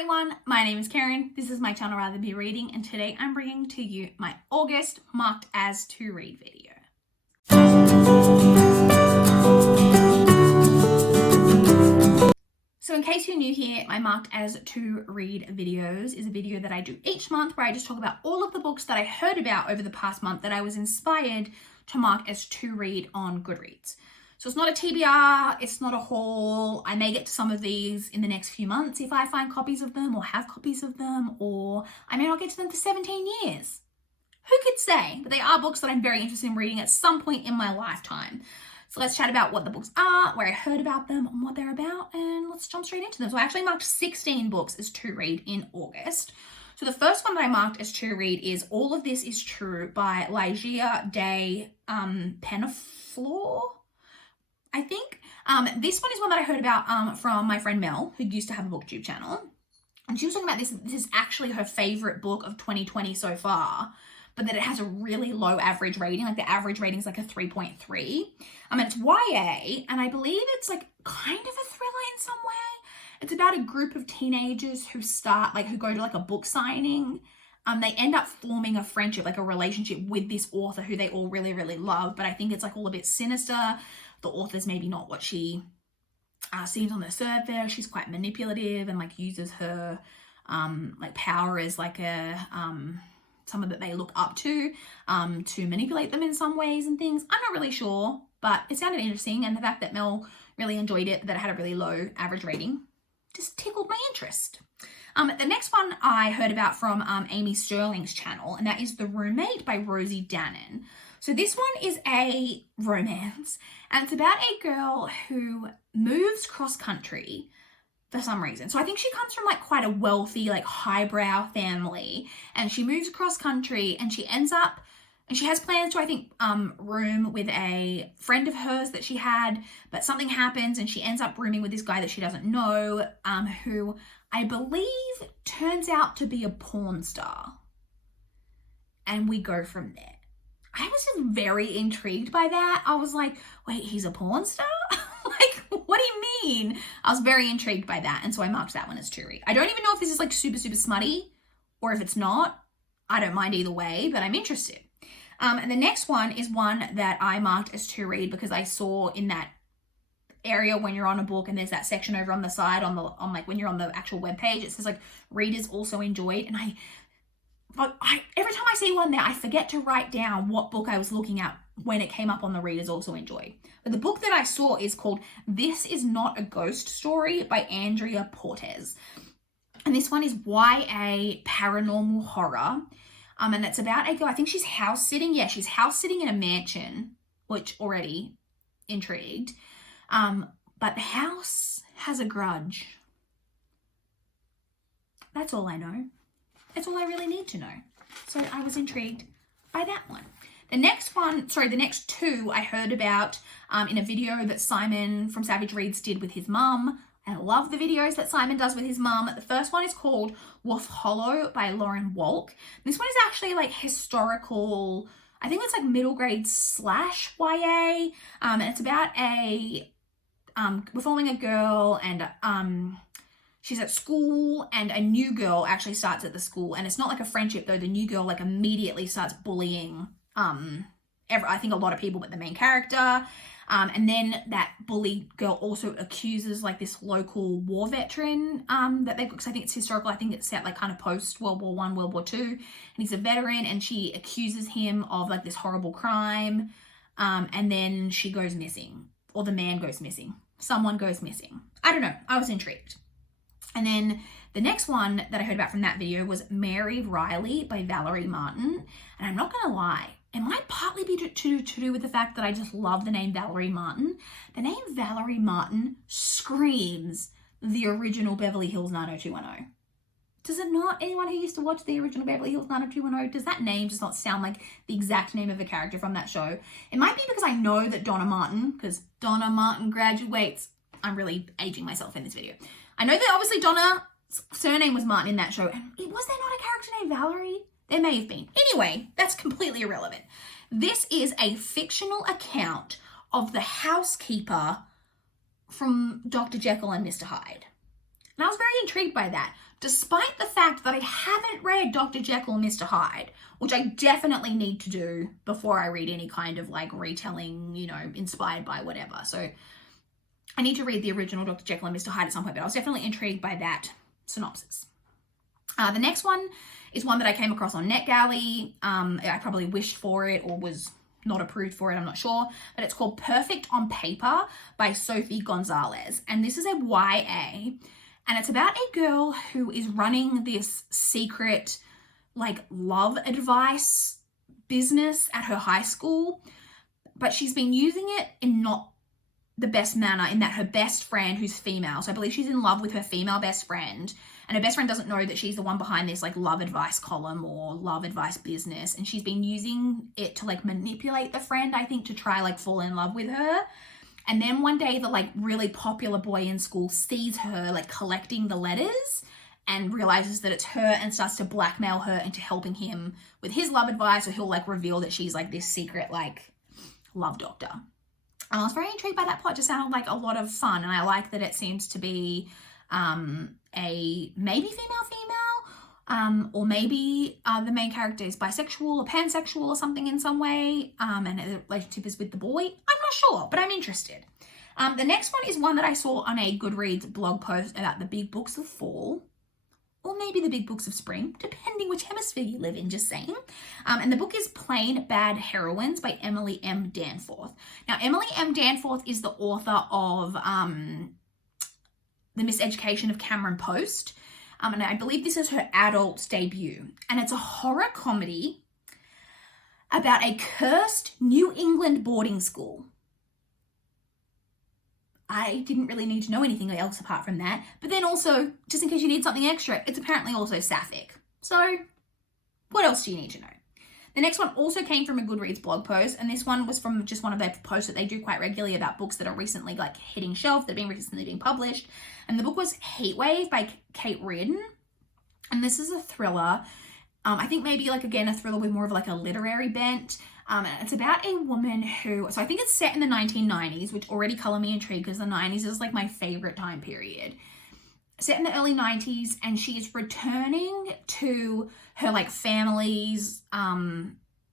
everyone, my name is Karen, this is my channel Rather Be Reading, and today I'm bringing to you my August marked as to read video. So in case you're new here, my marked as to read videos is a video that I do each month where I just talk about all of the books that I heard about over the past month that I was inspired to mark as to read on Goodreads. So it's not a TBR, it's not a haul. I may get to some of these in the next few months if I find copies of them or have copies of them, or I may not get to them for 17 years. Who could say? But they are books that I'm very interested in reading at some point in my lifetime. So let's chat about what the books are, where I heard about them, and what they're about, and let's jump straight into them. So I actually marked 16 books as to read in August. So the first one that I marked as to read is All of This Is True by Lygia de Penaflor, I think. This one is one that I heard about from my friend Mel, who used to have a BookTube channel. And she was talking about this. This is actually her favorite book of 2020 so far, but that it has a really low average rating. Like the average rating is like a 3.3. And it's YA, and I believe it's like kind of a thriller in some way. It's about a group of teenagers who who go to like a book signing. They end up forming a friendship, like a relationship with this author who they all really, really love. But I think it's like all a bit sinister. The author's maybe not what she seems on the surface. She's quite manipulative and like uses her like power as like a someone that they look up to manipulate them in some ways and things. I'm not really sure, but it sounded interesting, and the fact that Mel really enjoyed it, that it had a really low average rating, just tickled my interest. The next one I heard about from Amy Sterling's channel, and that is The Roommate by Rosie Dannon. So this one is a romance, and it's about a girl who moves cross-country for some reason. So I think she comes from like quite a wealthy, like highbrow family, and she moves cross-country, and she ends up, and she has plans to, I think, room with a friend of hers that she had, but something happens and she ends up rooming with this guy that she doesn't know, who I believe turns out to be a porn star. And we go from there. I was just very intrigued by that. I was like, wait, he's a porn star? Like, what do you mean? I was very intrigued by that, and so I marked that one as to read. I don't even know if this is like super, super smutty, or if it's not. I don't mind either way, but I'm interested. And the next one is one that I marked as to read because I saw in that area when you're on a book and there's that section over on the side on like when you're on the actual web page, it says like readers also enjoyed, and every time I see one there, I forget to write down what book I was looking at when it came up on the readers also enjoy. But the book that I saw is called This Is Not a Ghost Story by Andrea Portes. And this one is YA paranormal horror. And it's about a girl, I think she's house sitting. Yeah, she's house sitting in a mansion, which already intrigued. But the house has a grudge. That's all I know. That's all I really need to know. So I was intrigued by that one. The next two I heard about in a video that Simon from Savage Reads did with his mum. And I love the videos that Simon does with his mum. The first one is called Wolf Hollow by Lauren Walk. This one is actually like historical, I think it's like middle grade / YA. And it's about we're following a girl, and she's at school, and a new girl actually starts at the school, and it's not like a friendship though. The new girl like immediately starts bullying I think a lot of people but the main character, and then that bully girl also accuses like this local war veteran because I think it's historical. I think it's set like kind of post World War I, World War II, and he's a veteran, and she accuses him of like this horrible crime, and then she goes missing, or the man goes missing, someone goes missing. I don't know. I was intrigued. And then the next one that I heard about from that video was Mary Riley by Valerie Martin. And I'm not going to lie, it might partly be to do with the fact that I just love the name Valerie Martin. The name Valerie Martin screams the original Beverly Hills 90210. Does it not? Anyone who used to watch the original Beverly Hills 90210, does that name just not sound like the exact name of a character from that show? It might be because I know that Donna Martin, because Donna Martin graduates. I'm really aging myself in this video. I know that obviously Donna's surname was Martin in that show. And was there not a character named Valerie? There may have been. Anyway, that's completely irrelevant. This is a fictional account of the housekeeper from Dr. Jekyll and Mr. Hyde. And I was very intrigued by that. despite the fact that I haven't read Dr. Jekyll and Mr. Hyde, which I definitely need to do before I read any kind of like retelling, you know, inspired by whatever. So I need to read the original Dr. Jekyll and Mr. Hyde at some point, but I was definitely intrigued by that synopsis. The next one is one that I came across on NetGalley. I probably wished for it or was not approved for it, I'm not sure, but it's called Perfect on Paper by Sophie Gonzalez. And this is a YA, and it's about a girl who is running this secret like love advice business at her high school, but she's been using it in not the best manner, in that her best friend, who's female, so I believe she's in love with her female best friend, and her best friend doesn't know that she's the one behind this like love advice column or love advice business, and she's been using it to like manipulate the friend, I think, to try like fall in love with her. And then one day the like really popular boy in school sees her like collecting the letters and realizes that it's her and starts to blackmail her into helping him with his love advice, or he'll like reveal that she's like this secret like love doctor. I was very intrigued by that plot. It just sounded like a lot of fun, and I like that it seems to be a maybe female, or maybe the main character is bisexual or pansexual or something in some way, and the relationship is with the boy. I'm not sure, but I'm interested. The next one is one that I saw on a Goodreads blog post about the big books of fall, or maybe the big books of spring, depending which hemisphere you live in, just saying. And the book is Plain Bad Heroines by Emily M. Danforth. Now, Emily M. Danforth is the author of The Miseducation of Cameron Post, and I believe this is her adult debut. And it's a horror comedy about a cursed New England boarding school. I didn't really need to know anything else apart from that. But then also, just in case you need something extra, it's apparently also sapphic. So what else do you need to know? The next one also came from a Goodreads blog post, and this one was from just one of their posts that they do quite regularly about books that are recently like hitting shelf, that are recently being published. And the book was Heatwave by Kate Reardon. And this is a thriller. I think maybe like, again, a thriller with more of like a literary bent. And it's about a woman who, so I think it's set in the 1990s, which already color me intrigued because the 90s is like my favorite time period. Set in the early 90s, and she is returning to her like family's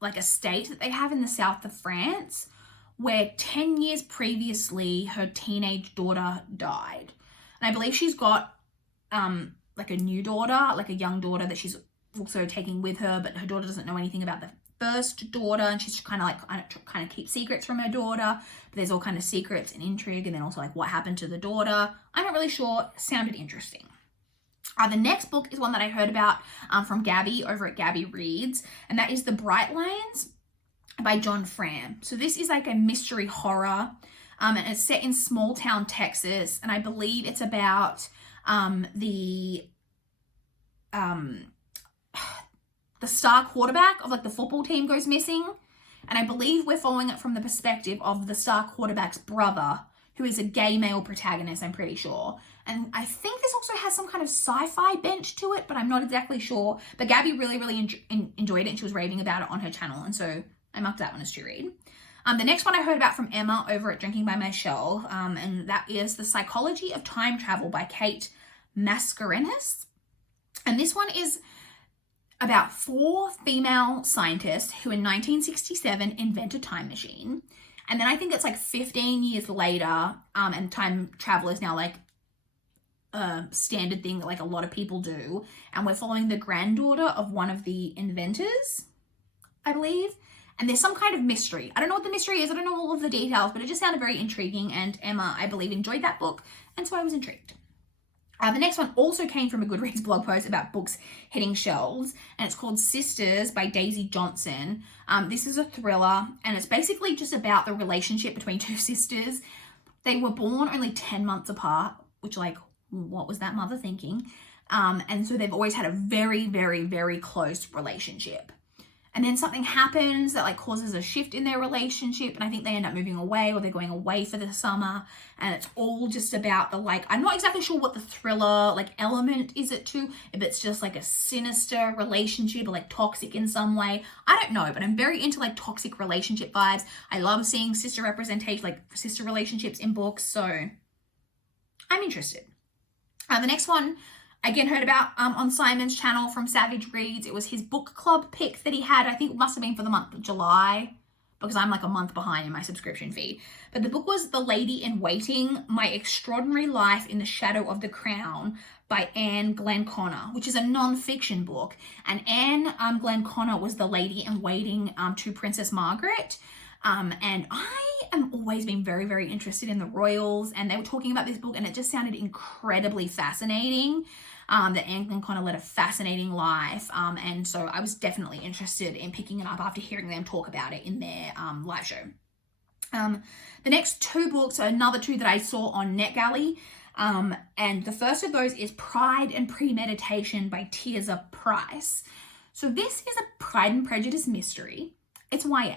like estate that they have in the south of France, where 10 years previously her teenage daughter died. And I believe she's got like a new daughter, like a young daughter that she's also taking with her, but her daughter doesn't know anything about the first daughter, and she's kind of keep secrets from her daughter, but there's all kind of secrets and intrigue, and then also like what happened to the daughter. I'm not really sure. It sounded interesting. The next book is one that I heard about from Gabby over at Gabby Reads, and that is The Bright Lines by John Fram. So this is like a mystery horror, and it's set in small town Texas, and I believe it's about the star quarterback of like the football team goes missing. And I believe we're following it from the perspective of the star quarterback's brother, who is a gay male protagonist, I'm pretty sure. And I think this also has some kind of sci-fi bent to it, but I'm not exactly sure. But Gabby really enjoyed it, and she was raving about it on her channel. And so I marked that one as to read. The next one I heard about from Emma over at Drinking by My Shelf, and that is The Psychology of Time Travel by Kate Mascarenhas. And this one is about 4 female scientists who in 1967 invent a time machine. And then I think it's like 15 years later, and time travel is now like a standard thing that like a lot of people do. And we're following the granddaughter of one of the inventors, I believe. And there's some kind of mystery. I don't know what the mystery is. I don't know all of the details, but it just sounded very intriguing. And Emma, I believe, enjoyed that book. And so I was intrigued. The next one also came from a Goodreads blog post about books hitting shelves, and it's called Sisters by Daisy Johnson. This is a thriller, and it's basically just about the relationship between 2 sisters. They were born only 10 months apart, which, like, what was that mother thinking? And so they've always had a very close relationship. And then something happens that like causes a shift in their relationship, and I think they end up moving away, or they're going away for the summer, and it's all just about the like, I'm not exactly sure what the thriller like element is it to, if it's just like a sinister relationship or like toxic in some way. I don't know, but I'm very into like toxic relationship vibes. I love seeing sister representation, like sister relationships in books, so I'm interested. The next one Again, heard about on Simon's channel from Savage Reads. It was his book club pick that he had. I think it must have been for the month of July, because I'm like a month behind in my subscription feed. But the book was The Lady in Waiting, My Extraordinary Life in the Shadow of the Crown by Anne Glenconner, which is a non-fiction book. And Anne Glenconner was the lady in waiting to Princess Margaret. And I am always been very, very interested in the royals, and they were talking about this book and it just sounded incredibly fascinating. That Anne Glenconner led a fascinating life, and so I was definitely interested in picking it up after hearing them talk about it in their live show. The next two books are another two that I saw on NetGalley, and the first of those is Pride and Premeditation by Tirzah Price. So this is a Pride and Prejudice mystery. It's YA.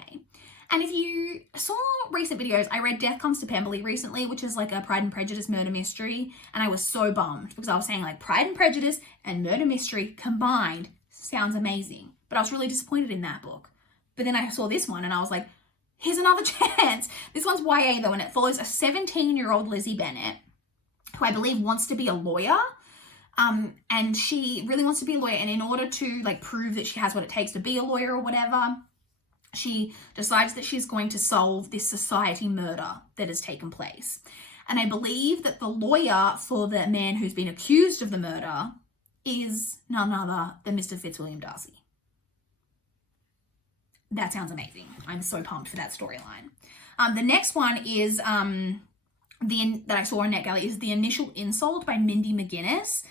And if you saw recent videos, I read Death Comes to Pemberley recently, which is like a Pride and Prejudice murder mystery. And I was so bummed because I was saying like Pride and Prejudice and murder mystery combined sounds amazing. But I was really disappointed in that book. But then I saw this one and I was like, here's another chance. This one's YA though, and it follows a 17-year-old Lizzie Bennet, who I believe wants to be a lawyer. And she really wants to be a lawyer. And in order to like prove that she has what it takes to be a lawyer or whatever, she decides that she's going to solve this society murder that has taken place. And I believe that the lawyer for the man who's been accused of the murder is none other than Mr. Fitzwilliam Darcy. That sounds amazing. I'm so pumped for that storyline. The next one is that I saw on NetGalley is The Initial Insult by Mindy McGuinness.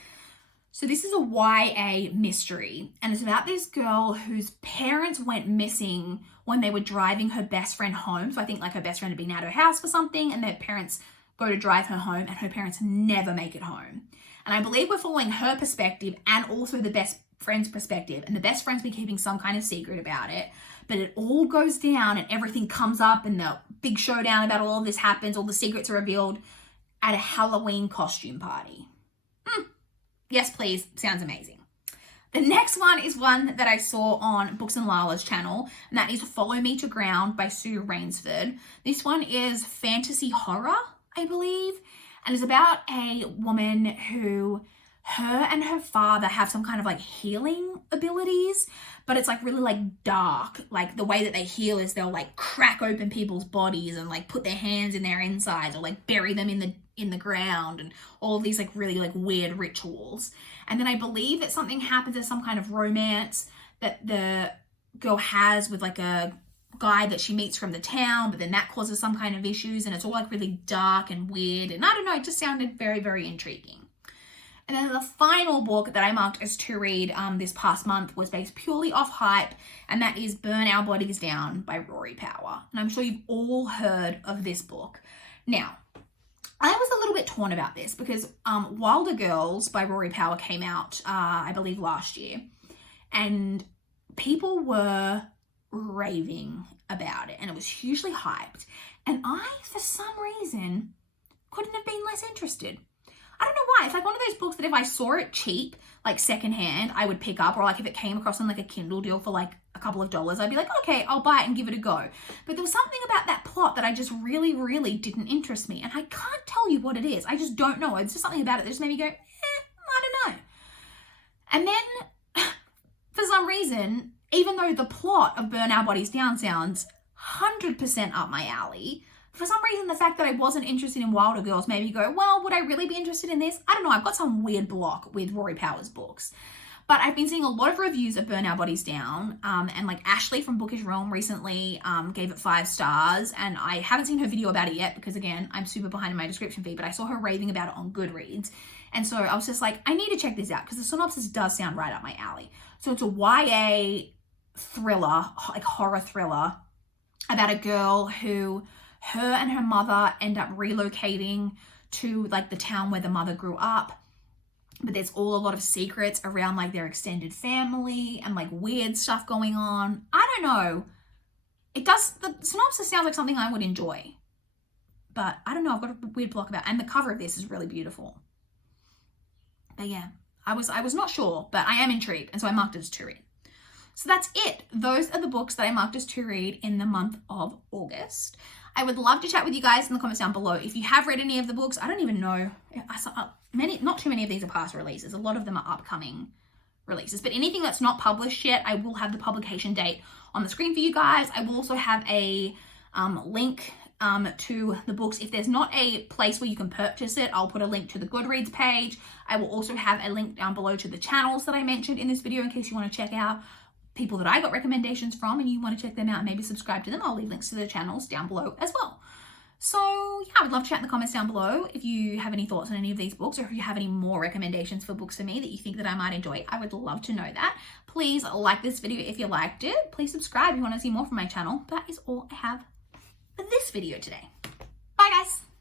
So this is a YA mystery, and it's about this girl whose parents went missing when they were driving her best friend home. So I think like her best friend had been out of her house for something, and their parents go to drive her home, and her parents never make it home. And I believe we're following her perspective and also the best friend's perspective, and the best friend's been keeping some kind of secret about it. But it all goes down and everything comes up, and the big showdown about all of this happens, all the secrets are revealed at a Halloween costume party. Yes, please. Sounds amazing. The next one is one that I saw on Books and Lala's channel, and that is Follow Me to Ground by Sue Rainsford. This one is fantasy horror, I believe, and is about a woman who, her and her father have some kind of like healing abilities, but it's like really like dark. Like the way that they heal is they'll like crack open people's bodies and like put their hands in their insides or like bury them in the ground, and all of these like really like weird rituals. And then I believe that something happens as some kind of romance that the girl has with like a guy that she meets from the town, but then that causes some kind of issues, and it's all like really dark and weird, and I don't know, it just sounded very, very intriguing. And then the final book that I marked as to read this past month was based purely off hype, and that is Burn Our Bodies Down by Rory Power. And I'm sure you've all heard of this book. Now, I was a little bit torn about this because Wilder Girls by Rory Power came out, I believe, last year. And people were raving about it, and it was hugely hyped. And I, for some reason, couldn't have been less interested. I don't know why. It's like one of those books that if I saw it cheap, like secondhand, I would pick up, or like if it came across on like a Kindle deal for like a couple of dollars, I'd be like, okay, I'll buy it and give it a go. But there was something about that plot that I just really, really didn't interest me. And I can't tell you what it is. I just don't know. It's just something about it that just made me go, I don't know. And then for some reason, even though the plot of Burn Our Bodies Down sounds 100% up my alley, for some reason, the fact that I wasn't interested in Wilder Girls made me go, well, would I really be interested in this? I don't know. I've got some weird block with Rory Power's books. But I've been seeing a lot of reviews of Burn Our Bodies Down. And like Ashley from Bookish Realm recently gave it 5 stars. And I haven't seen her video about it yet because, again, I'm super behind in my description feed. But I saw her raving about it on Goodreads. And so I was just like, I need to check this out because the synopsis does sound right up my alley. So it's a YA thriller, like horror thriller, about a girl who... her and her mother end up relocating to like the town where the mother grew up, but there's all a lot of secrets around like their extended family and like weird stuff going on. I don't know. The synopsis sounds like something I would enjoy, but I don't know. I've got a weird block about it. And the cover of this is really beautiful. But yeah, I was not sure, but I am intrigued, and so I marked it as to read. So that's it. Those are the books that I marked as to read in the month of August. I would love to chat with you guys in the comments down below. If you have read any of the books, I don't even know. Not too many of these are past releases. A lot of them are upcoming releases. But anything that's not published yet, I will have the publication date on the screen for you guys. I will also have a link to the books. If there's not a place where you can purchase it, I'll put a link to the Goodreads page. I will also have a link down below to the channels that I mentioned in this video in case you want to check out people that I got recommendations from and you want to check them out and maybe subscribe to them. I'll leave links to the channels down below as well. So yeah, I would love to chat in the comments down below if you have any thoughts on any of these books, or if you have any more recommendations for books for me that you think that I might enjoy. I would love to know that. Please like this video if you liked it. Please subscribe if you want to see more from my channel. That is all I have for this video today. Bye guys.